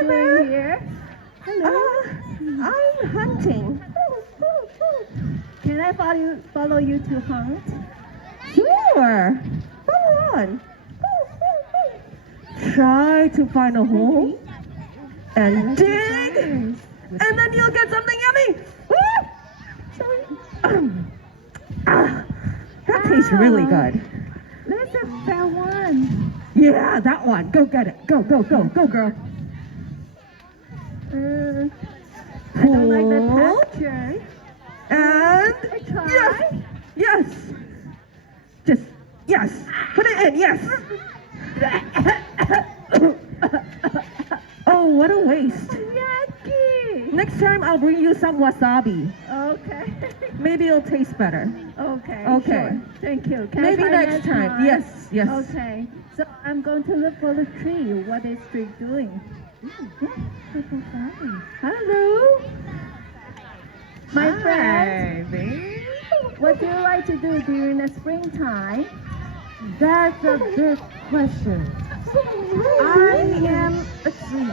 you doing here? Hello. I'm hunting. Can I follow you to hunt? Sure. Come on. Try to find a hole and dig, and then you'll get something yummy. That tastes really good. That's a fair one. Yeah, that one. Go get it. Go, go, go, go, girl. I don't like the texture. And I try. yes, just yes. Put it in. Yes. Oh, what a waste. Yucky. Next time I'll bring you some wasabi. Okay. Maybe it'll taste better. Okay. Okay. Sure. Thank you. Can Maybe I next time. Yes, yes. Okay. So I'm going to look for the tree. What is tree doing? Hello. My friend. What do you like to do during the springtime? That's a good question. I am a tree.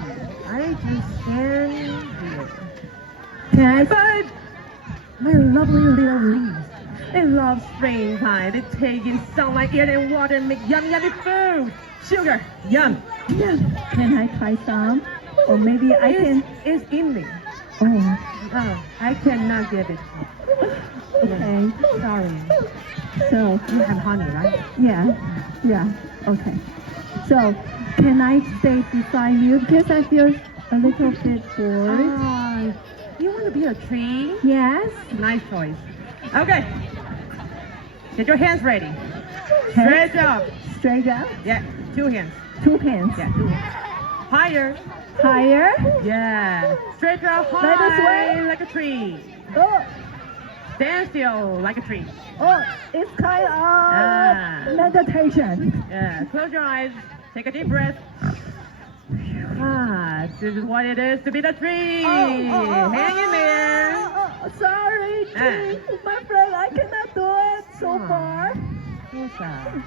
I just stand here. Can I? But my lovely little leaves, they love springtime. They take in sunlight, air, and water and make yummy, yummy food. Sugar, yum. Can I try some? Or maybe I can. It's in me. Oh, I cannot give it. okay. Sorry. So, You have honey, right? yeah. Okay. So, can I stay beside you because I feel a little bit bored? You want to be a tree? Yes. Nice choice. Okay. Get your hands ready. Stretch up. Straight up. Yeah, 2 hands. 2 hands. Yeah, 2 hands. Higher. Higher. Yeah. Stretch out Like this high way? like a tree. Oh, Stand still like a tree. it's kind of Ah. meditation. Yeah. Close your eyes. Take a deep breath. This is what it is to be the tree. Hang in there. Sorry, tree. My friend, I cannot do it so far. So sad.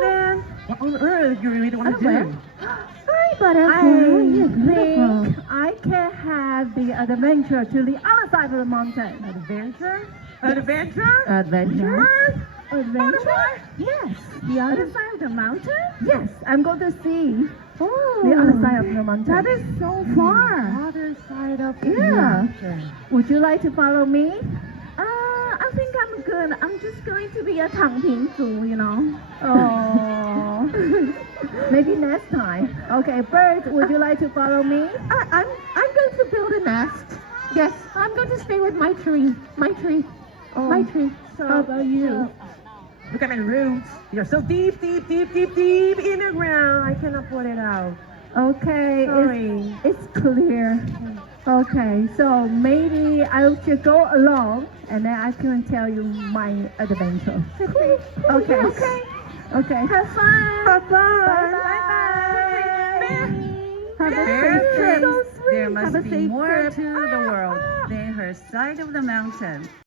Then, what on earth you really want to do? Hi, butterfly. I think I can have the adventure to the other side of the mountain. Adventure? Adventure? Adventure? Adventure? Yes. The other side of the mountain? Yes. I'm going to see the other side of the mountain. That is so far. Other side of the Yeah. mountain. Would you like to follow me? I think I'm good. I'm just going to be a 躺平族, you know. Oh. Maybe next time. Okay, Bird, would you like to follow me? I'm going to build a nest. Yes, I'm going to stay with my tree. My tree. My tree. So, How about you? Look at my roots. You're so deep, deep, deep, deep, deep in the ground. I cannot put it out. Okay, Sorry. it's clear. Okay, so maybe I should go along and then I can tell you my adventure. Okay. Okay. have fun. Have fun. Bye-bye. Have a Bear safe trip. thinks there Have must a be safe more trip. to the world than her side of the mountain.